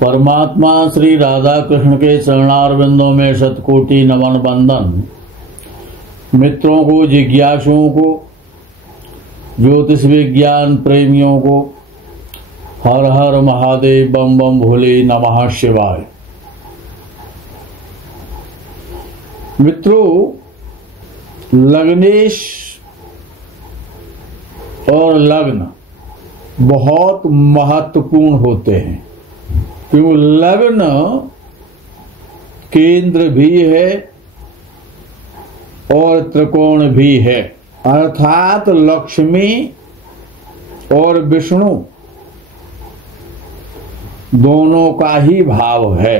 परमात्मा श्री राधा कृष्ण के चरणारविंदों में शतकोटि नमन बंदन। मित्रों को, जिज्ञासुओं को, ज्योतिष विज्ञान प्रेमियों को हर हर महादेव, बम बम भोले, नमः शिवाय। मित्रों, लग्नेश और लग्न बहुत महत्वपूर्ण होते हैं, क्योंकि लग्न केंद्र भी है और त्रिकोण भी है, अर्थात लक्ष्मी और विष्णु दोनों का ही भाव है।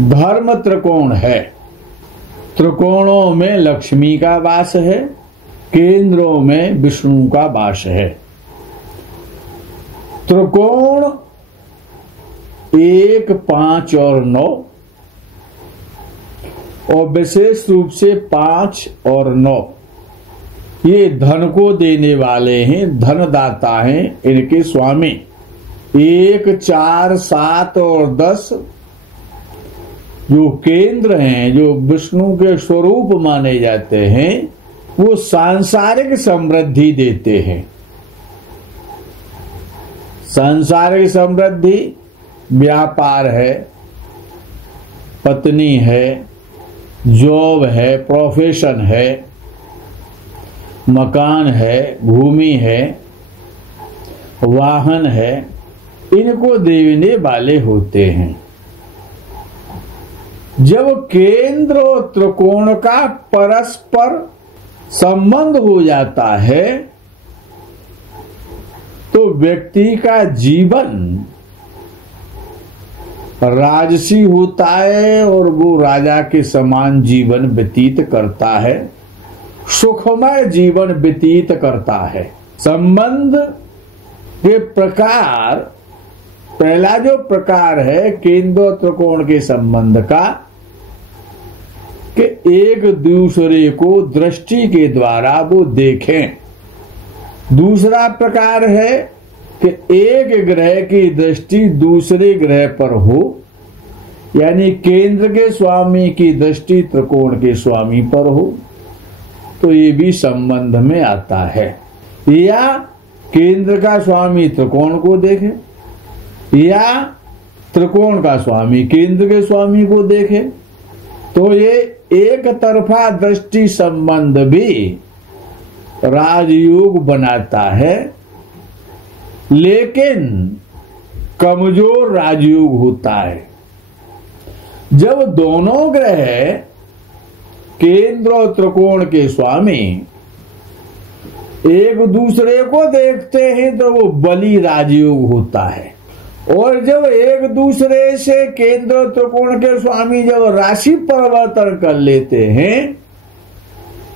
धर्म त्रिकोण है, त्रिकोणों में लक्ष्मी का वास है, केंद्रों में विष्णु का वास है। त्रिकोण 1, 5 और 9 और विशेष रूप से 5 और 9 ये धन को देने वाले हैं, धनदाता हैं, इनके स्वामी। 1, 4, 7 और 10 जो केंद्र हैं, जो विष्णु के स्वरूप माने जाते हैं, वो सांसारिक समृद्धि देते हैं। सांसारिक समृद्धि व्यापार है, पत्नी है, जॉब है, प्रोफेशन है, मकान है, भूमि है, वाहन है, इनको देने वाले होते हैं। जब केंद्र और त्रिकोण का परस्पर संबंध हो जाता है तो व्यक्ति का जीवन राजसी होता है और वो राजा के समान जीवन व्यतीत करता है, सुखमय जीवन व्यतीत करता है। संबंध के प्रकार, पहला जो प्रकार है केंद्र और त्रिकोण के संबंध का, कि एक दूसरे को दृष्टि के द्वारा वो देखें। दूसरा प्रकार है कि एक ग्रह की दृष्टि दूसरे ग्रह पर हो, यानी केंद्र के स्वामी की दृष्टि त्रिकोण के स्वामी पर हो, तो ये भी संबंध में आता है। या केंद्र का स्वामी त्रिकोण को देखे, या त्रिकोण का स्वामी केंद्र के स्वामी को देखे, तो ये एक तरफा दृष्टि संबंध भी राजयोग बनाता है, लेकिन कमजोर राजयोग होता है। जब दोनों ग्रह केंद्र और त्रिकोण के स्वामी एक दूसरे को देखते हैं तो वो बली राजयोग होता है। और जब एक दूसरे से केंद्र और त्रिकोण के स्वामी जब राशि परिवर्तन कर लेते हैं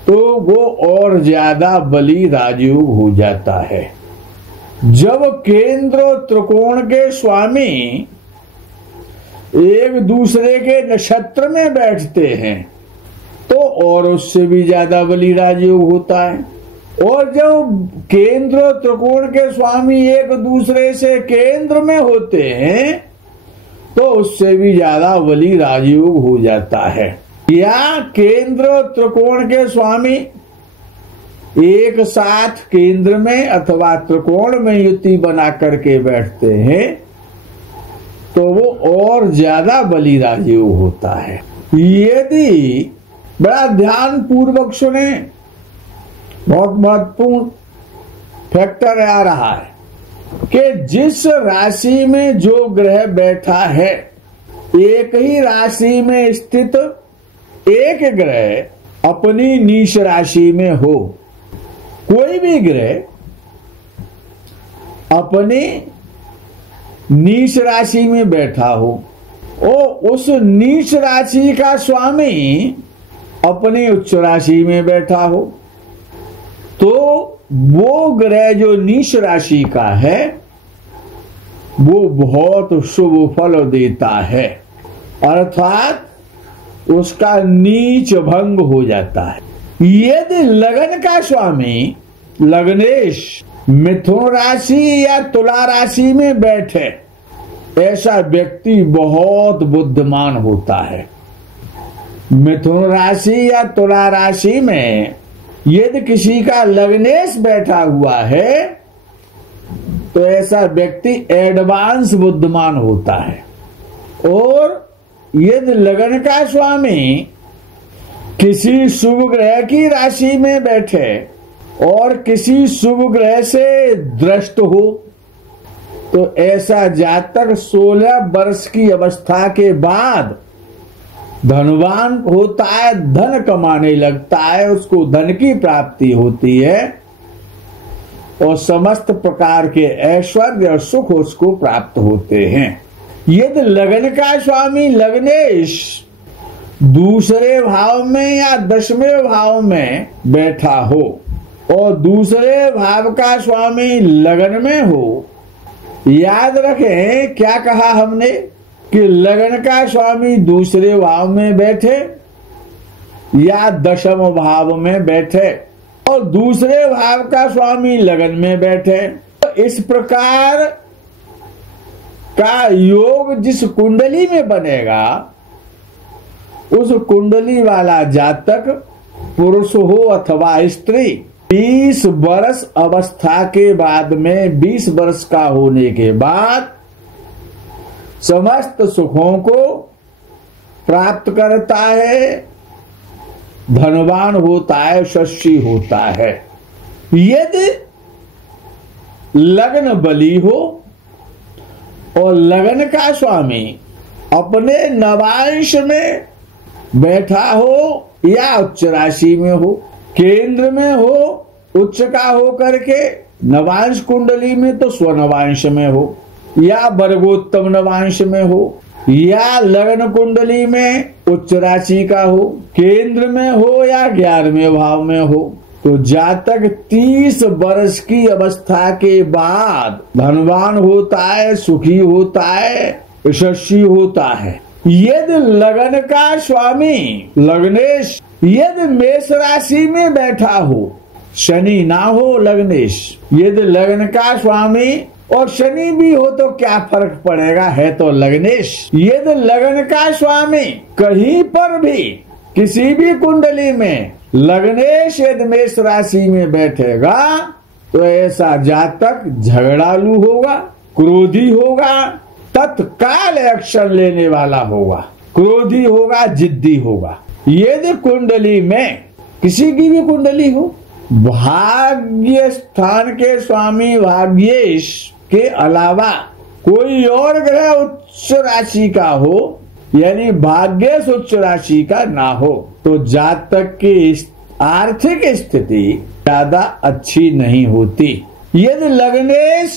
तो वो और ज्यादा बली राजयोग हो जाता है। जब केंद्र और त्रिकोण के स्वामी एक दूसरे के नक्षत्र में बैठते हैं तो और उससे भी ज्यादा बली राजयोग होता है। और जब केंद्र और त्रिकोण के स्वामी एक दूसरे से केंद्र में होते हैं तो उससे भी ज्यादा बली राजयोग हो जाता है। या केंद्र और त्रिकोण के स्वामी एक साथ केंद्र में अथवा त्रिकोण में युति बना करके बैठते हैं तो वो और ज्यादा बली राजयोग होता है। यदि बड़ा ध्यान पूर्वक सुने, बहुत महत्वपूर्ण फैक्टर आ रहा है कि जिस राशि में जो ग्रह बैठा है, एक ही राशि में स्थित एक ग्रह अपनी नीच राशि में हो, कोई भी ग्रह अपनी नीच राशि में बैठा हो और उस नीच राशि का स्वामी अपनी उच्च राशि में बैठा हो, तो वो ग्रह जो नीच राशि का है वो बहुत शुभ फल देता है, अर्थात उसका नीच भंग हो जाता है। यदि लगन का स्वामी लग्नेश मिथुन राशि या तुला राशि में बैठे ऐसा व्यक्ति बहुत बुद्धिमान होता है। मिथुन राशि या तुला राशि में यदि किसी का लग्नेश बैठा हुआ है तो ऐसा व्यक्ति एडवांस बुद्धिमान होता है। और यदि लग्न का स्वामी किसी शुभ ग्रह की राशि में बैठे और किसी शुभ ग्रह से दृष्ट हो तो ऐसा जातक 16 वर्ष की अवस्था के बाद धनवान होता है, धन कमाने लगता है, उसको धन की प्राप्ति होती है और समस्त प्रकार के ऐश्वर्य और सुख उसको प्राप्त होते हैं। यदि लग्न का स्वामी लग्नेश दूसरे भाव में या 10वें भाव में बैठा हो और दूसरे भाव का स्वामी लग्न में हो, याद रखें क्या कहा हमने कि लग्न का स्वामी दूसरे भाव में बैठे या 10वें भाव में बैठे और दूसरे भाव का स्वामी लग्न में बैठे। तो इस प्रकार का योग जिस कुंडली में बनेगा उस कुंडली वाला जातक पुरुष हो अथवा स्त्री 20 वर्ष अवस्था के बाद में 20 वर्ष का होने के बाद समस्त सुखों को प्राप्त करता है, धनवान होता है, यशस्वी होता है। यदि लग्न बली हो और लग्न का स्वामी अपने नवांश में बैठा हो या उच्च राशि में हो, केंद्र में हो, उच्च का हो करके नवांश कुंडली में तो स्वनवांश में हो या वर्गोत्तम नवांश में हो या लग्न कुंडली में उच्च राशि का हो, केंद्र में हो या 11वें भाव में हो, तो जातक 30 वर्ष की अवस्था के बाद धनवान होता है, सुखी होता है, यशस्वी होता है। यदि लग्न का स्वामी लग्नेश यदि मेष राशि में बैठा हो, शनि ना हो लग्नेश, यदि लग्न का स्वामी और शनि भी हो तो क्या फर्क पड़ेगा, है तो लग्नेश। यदि लग्न का स्वामी कहीं पर भी किसी भी कुंडली में लग्नेश यदि मेष राशि में बैठेगा तो ऐसा जातक झगड़ालू होगा, क्रोधी होगा, तत्काल एक्शन लेने वाला होगा, क्रोधी होगा, जिद्दी होगा। यदि कुंडली में किसी की भी कुंडली हो, भाग्य स्थान के स्वामी भाग्येश के अलावा कोई और ग्रह उच्च राशि का हो यानी भाग्येश उच्च राशि का ना हो तो जातक की आर्थिक स्थिति ज्यादा अच्छी नहीं होती। यदि लग्नेश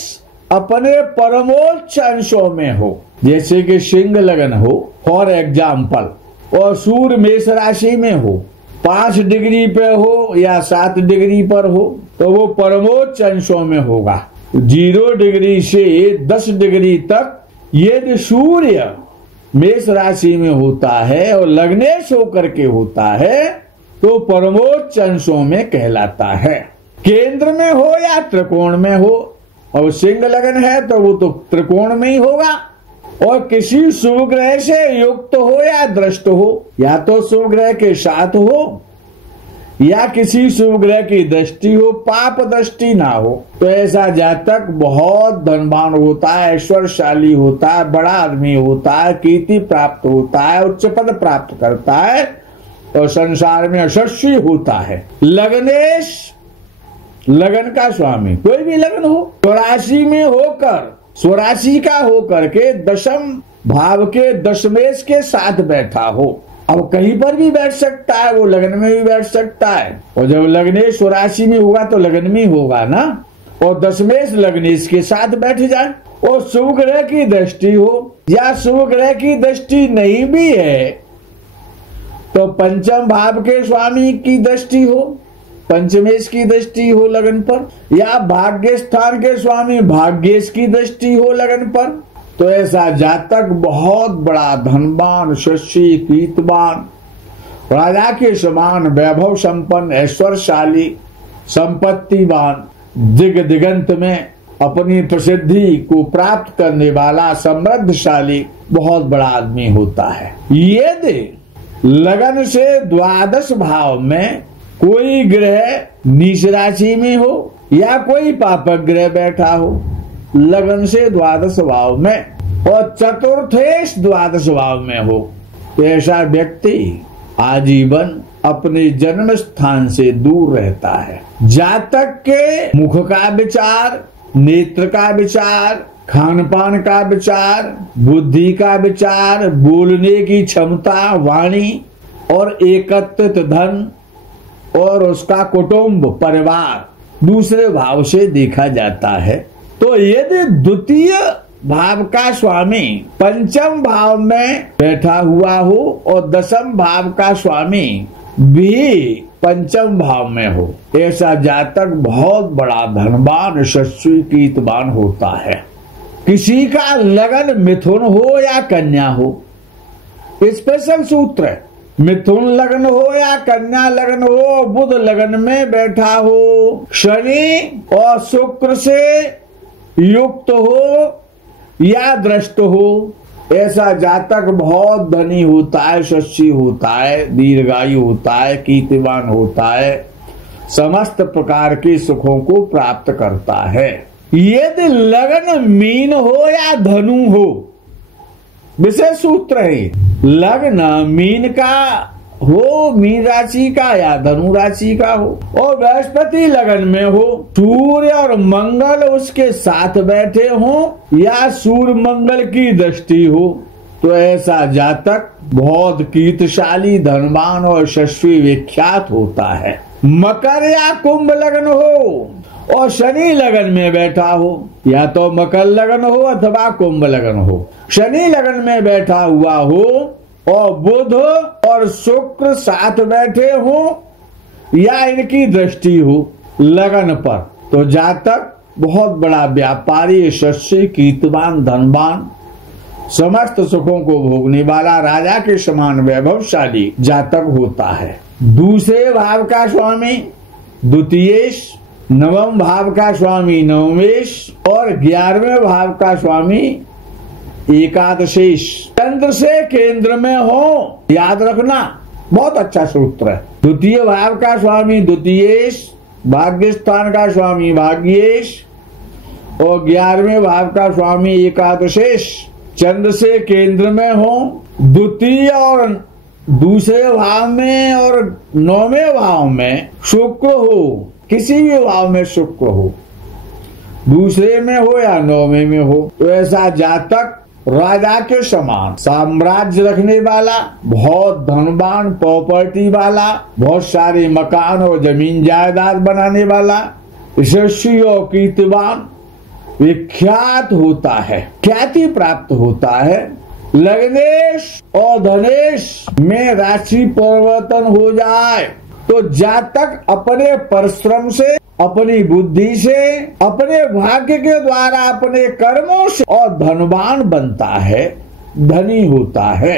अपने परमोच्च अंशों में हो, जैसे कि सिंह लगन हो फॉर एग्जाम्पल, और सूर्य मेष राशि में हो, 5 डिग्री पे हो या 7 डिग्री पर हो, तो वो परमोच्च अंशों में होगा। 0 डिग्री से 10 डिग्री तक यदि सूर्य मेष राशि में होता है और लग्नेश होकर के होता है तो परमोच्च अंशों में कहलाता है। केंद्र में हो या त्रिकोण में हो, और सिंह लगन है तो वो तो त्रिकोण में ही होगा, और किसी शुभ ग्रह से युक्त हो या दृष्ट हो, या तो शुभ ग्रह के साथ हो या किसी शुभ ग्रह की दृष्टि हो, पाप दृष्टि ना हो, तो ऐसा जातक बहुत धनवान होता है, ऐश्वर्यशाली होता है, बड़ा आदमी होता है, कीर्ति प्राप्त होता है, उच्च पद प्राप्त करता है और संसार में यशस्वी होता है। लग्नेश लगन का स्वामी कोई भी लगन हो, स्वराशि में होकर, स्वराशि का होकर के 10म भाव के दशमेश के साथ बैठा हो। अब कहीं पर भी बैठ सकता है, वो लगन में भी बैठ सकता है, और जब लग्नेश स्वराशि में होगा तो लगन में होगा ना, और दशमेश लग्नेश के साथ बैठ जाए और शुभ ग्रह की दृष्टि हो या शुभ ग्रह की दृष्टि नहीं भी है तो 5म भाव के स्वामी की दृष्टि हो, पंचमेश की दृष्टि हो लगन पर, या भाग्य स्थान के स्वामी भाग्येश की दृष्टि हो लगन पर, तो ऐसा जातक बहुत बड़ा धनवान, यशस्वी, कीर्तिवान, राजा के समान वैभव संपन्न, ऐश्वर्यशाली, संपत्तिवान, दिग दिगंत में अपनी प्रसिद्धि को प्राप्त करने वाला समृद्धशाली बहुत बड़ा आदमी होता है। यदि लगन से द्वादश भाव में कोई ग्रह नीच राशि में हो या कोई पापक ग्रह बैठा हो लगन से द्वादश भाव में और चतुर्थेश द्वादश भाव में हो, तो ऐसा व्यक्ति आजीवन अपने जन्म स्थान से दूर रहता है। जातक के मुख का विचार, नेत्र का विचार, खान पान का विचार, बुद्धि का विचार, बोलने की क्षमता, वाणी और एकत्रित धन और उसका कुटुंब परिवार दूसरे भाव से देखा जाता है। तो यदि द्वितीय भाव का स्वामी पंचम भाव में बैठा हुआ हो और दसम भाव का स्वामी भी पंचम भाव में हो, ऐसा जातक बहुत बड़ा धनवान यशस्वी कीर्तिवान होता है। किसी का लगन मिथुन हो या कन्या हो, स्पेशल सूत्र है, मिथुन लगन हो या कन्या लगन हो, बुध लगन में बैठा हो, शनि और शुक्र से युक्त हो या दृष्ट हो, ऐसा जातक बहुत धनी होता है, यशस्वी होता है, दीर्घायु होता है, कीर्तिवान होता है, समस्त प्रकार के सुखों को प्राप्त करता है। यदि लगन मीन हो या धनु हो, विशेष सूत्र है, लगन मीन का हो, मीन राशि का या धनु राशि का हो और बृहस्पति लगन में हो, सूर्य और मंगल उसके साथ बैठे हो या सूर्य मंगल की दृष्टि हो, तो ऐसा जातक बहुत कीर्तिशाली, धनवान और यशस्वी विख्यात होता है। मकर या कुंभ लगन हो और शनि लगन में बैठा हो, या तो मकर लगन हो अथवा कुंभ लगन हो, शनि लगन में बैठा हुआ हो और बुध और शुक्र साथ बैठे हो या इनकी दृष्टि हो लगन पर, तो जातक बहुत बड़ा व्यापारी, यशस्वी, कीर्तिवान, धनवान, समस्त सुखों को भोगने वाला, राजा के समान वैभवशाली जातक होता है। दूसरे भाव का स्वामी द्वितीयेश, नवम भाव का स्वामी नवमेश और 11वें भाव का स्वामी एकादशेश। चंद्र से केंद्र में हो, याद रखना, बहुत अच्छा सूत्र है। द्वितीय भाव का स्वामी द्वितीयेश, भाग्य स्थान का स्वामी भाग्येश और 11वें भाव का स्वामी एकादशेश। चंद्र से केंद्र में हो, द्वितीय और दूसरे भाव में और 9वें भाव में शुक्र हो, किसी भी भाव में शुक्र हो, दूसरे में हो या 9वें में हो, तो ऐसा जातक राजा के समान साम्राज्य रखने वाला, बहुत धनवान, प्रॉपर्टी वाला, बहुत सारे मकान और जमीन जायदाद बनाने वाला, यशस्वी और कीर्तिवान विख्यात होता है, ख्याति प्राप्त होता है। लग्नेश और धनेश में राशि परिवर्तन हो जाए तो जातक अपने परिश्रम से, अपनी बुद्धि से, अपने भाग्य के द्वारा, अपने कर्मों से और धनवान बनता है, धनी होता है।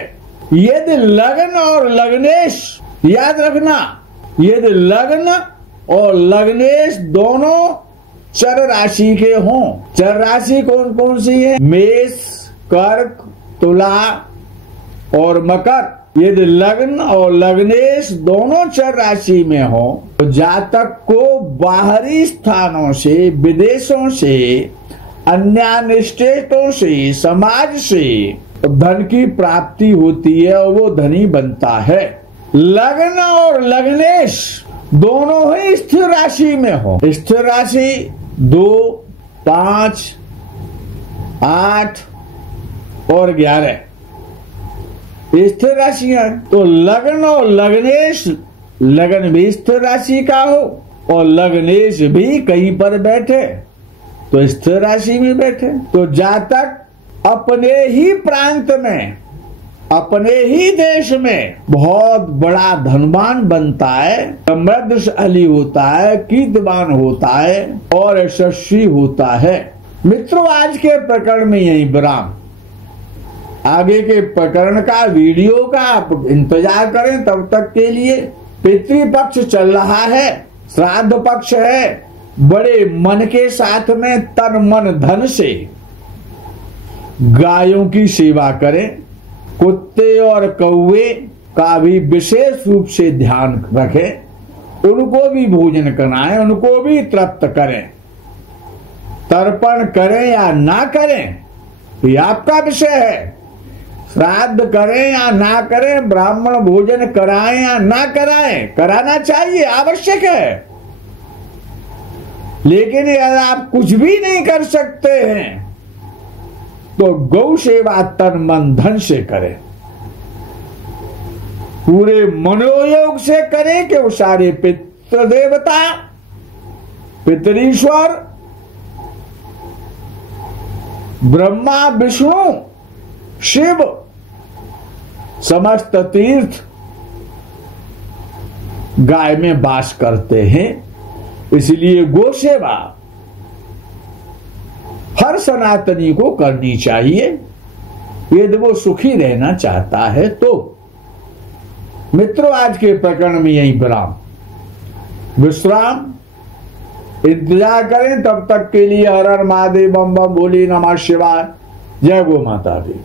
यदि लग्न और लग्नेश, याद रखना, यदि लग्न और लग्नेश दोनों चर राशि के हों, चर राशि कौन कौन सी है? मेष, कर्क, तुला और मकर। यदि लग्न और लग्नेश दोनों चर राशि में हो तो जातक को बाहरी स्थानों से, विदेशों से, अन्य स्टेटों से, समाज से धन की प्राप्ति होती है और वो धनी बनता है। लग्न और लग्नेश दोनों ही स्थिर राशि में हो, स्थिर राशि 2, 5, 8 और 11 स्थिर राशियां, तो लग्न और लग्नेश, लगन भी स्थिर राशि का हो और लग्नेश भी कहीं पर बैठे तो स्थिर राशि में बैठे, तो जातक अपने ही प्रांत में, अपने ही देश में बहुत बड़ा धनवान बनता है, समृद्धशाली होता है, कीर्तिवान होता है और यशस्वी होता है। मित्रों, आज के प्रकरण में यही विराम। आगे के प्रकरण का, वीडियो का आप इंतजार करें। तब तक के लिए पितृपक्ष चल रहा है, श्राद्ध पक्ष है, बड़े मन के साथ में तन मन धन से गायों की सेवा करें, कुत्ते और कौवे का भी विशेष रूप से ध्यान रखें, उनको भी भोजन कराएं, उनको भी तृप्त करें। तर्पण करें या ना करें ये आपका विषय है। श्राद्ध करें या ना करें, ब्राह्मण भोजन कराएं या ना कराएं, कराना चाहिए, आवश्यक है। लेकिन यदि आप कुछ भी नहीं कर सकते हैं तो गौ सेवा तन मन धन से करें, पूरे मनोयोग से करें कि वो सारे पितृ देवता, पितरीश्वर, ब्रह्मा, विष्णु, शिव, समस्त तीर्थ गाय में वास करते हैं। इसलिए गो सेवा हर सनातनी को करनी चाहिए यदि वो सुखी रहना चाहता है तो। मित्रों, आज के प्रकरण में यही विश्राम। इंतजार करें, तब तक के लिए हर हर महादेव, बम बम, भोले नमः शिवाय। जय गो माता दी।